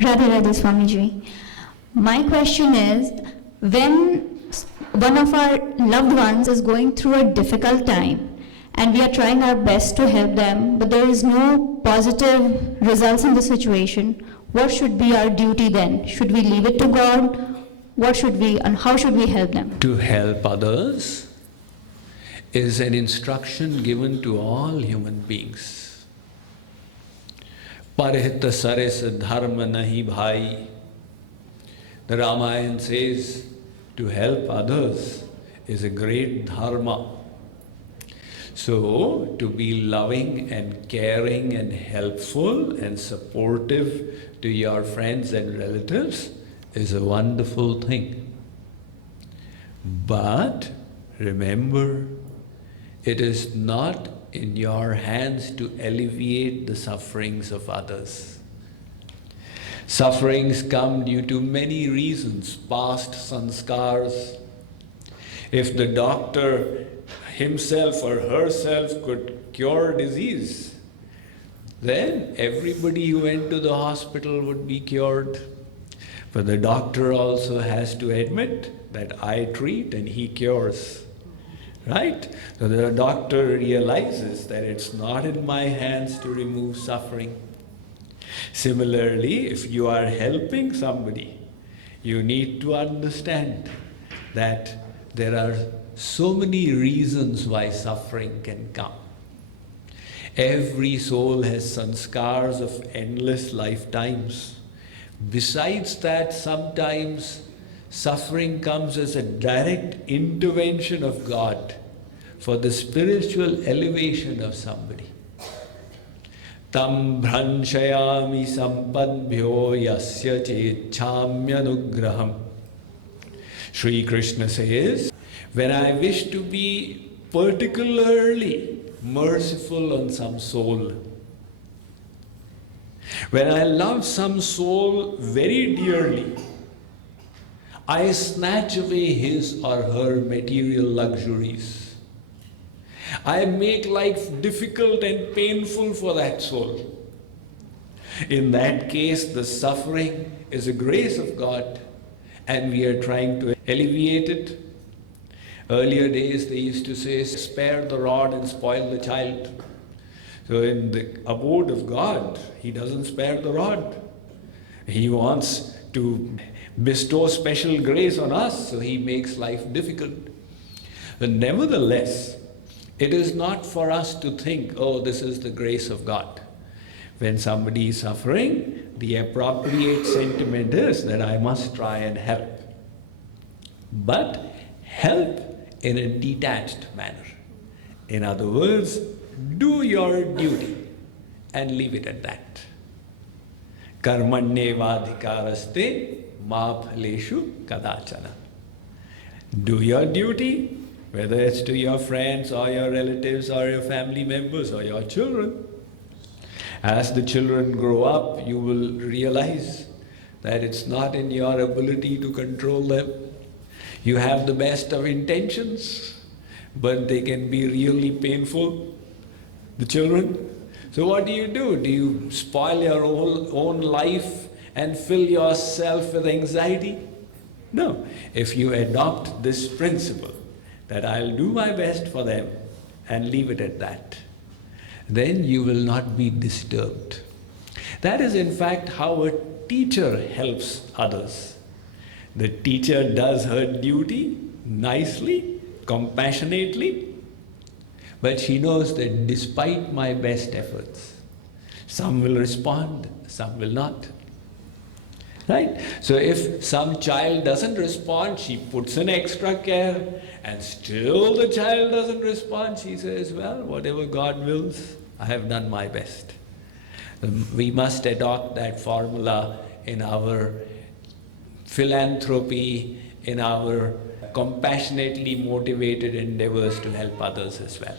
Radhe Radhe Swamiji. My question is, when one of our loved ones is going through a difficult time and we are trying our best to help them, but there is no positive results in the situation, what should be our duty then? Should we leave it to God? What should we and how should we help them? To help others is an instruction given to all human beings. Parhita sares dharma nahi bhai. The Ramayana says to help others is a great dharma. So, to be loving and caring and helpful and supportive to your friends and relatives is a wonderful thing. But remember, it is not in your hands to alleviate the sufferings of others. Sufferings come due to many reasons, past sanskars. If the doctor himself or herself could cure disease, then everybody who went to the hospital would be cured. But the doctor also has to admit that I treat and he cures. Right? So the doctor realizes that it's not in my hands to remove suffering. Similarly, if you are helping somebody, you need to understand that there are so many reasons why suffering can come. Every soul has sanskars of endless lifetimes. Besides that, sometimes suffering comes as a direct intervention of God for the spiritual elevation of somebody. Tam bhranshayami sampadbhyo yasya chechamyanugraham. Sri Krishna says, when I wish to be particularly merciful on some soul, when I love some soul very dearly, I snatch away his or her material luxuries. I make life difficult and painful for that soul. In that case, the suffering is a grace of God, and we are trying to alleviate it. Earlier days, they used to say, spare the rod and spoil the child. So in the abode of God, He doesn't spare the rod. He wants to bestow special grace on us, so He makes life difficult. But nevertheless, it is not for us to think, oh, this is the grace of God. When somebody is suffering, the appropriate sentiment is that I must try and help. But help in a detached manner. In other words, do your duty and leave it at that. Karmanyevadhikaraste ma phaleshu kadachana. Do your duty, whether it's to your friends or your relatives or your family members or your children. As the children grow up, you will realize that it's not in your ability to control them. You have the best of intentions, but they can be really painful, the children. So what do? Do you spoil your own life and fill yourself with anxiety? No. If you adopt this principle, that I'll do my best for them and leave it at that, then you will not be disturbed. That is in fact how a teacher helps others. The teacher does her duty nicely, compassionately, but she knows that despite my best efforts, some will respond, some will not. Right? So if some child doesn't respond, she puts in extra care, and still the child doesn't respond, she says, well, whatever God wills, I have done my best. We must adopt that formula in our philanthropy, in our compassionately motivated endeavors to help others as well.